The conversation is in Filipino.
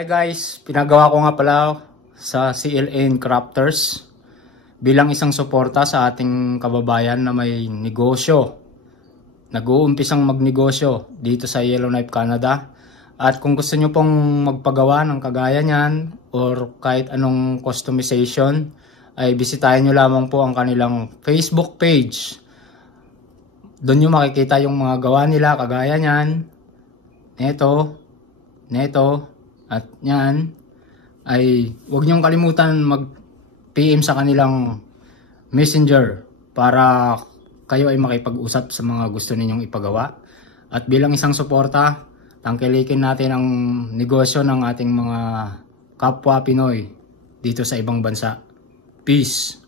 Hi guys, pinagawa ko nga pala sa CLN Crafters bilang isang suporta sa ating kababayan na may negosyo. Nag-uumpisang magnegosyo dito sa Yellowknife, Canada. At kung gusto nyo pong magpagawa ng kagaya nyan or kahit anong customization, ay bisitahin nyo lamang po ang kanilang Facebook page. Doon nyo makikita yung mga gawa nila kagaya nyan, neto, at yan. Ay huwag niyong kalimutan mag-PM sa kanilang messenger para kayo ay makipag-usap sa mga gusto ninyong ipagawa. At bilang isang suporta, tangkilikin natin ang negosyo ng ating mga kapwa Pinoy dito sa ibang bansa. Peace!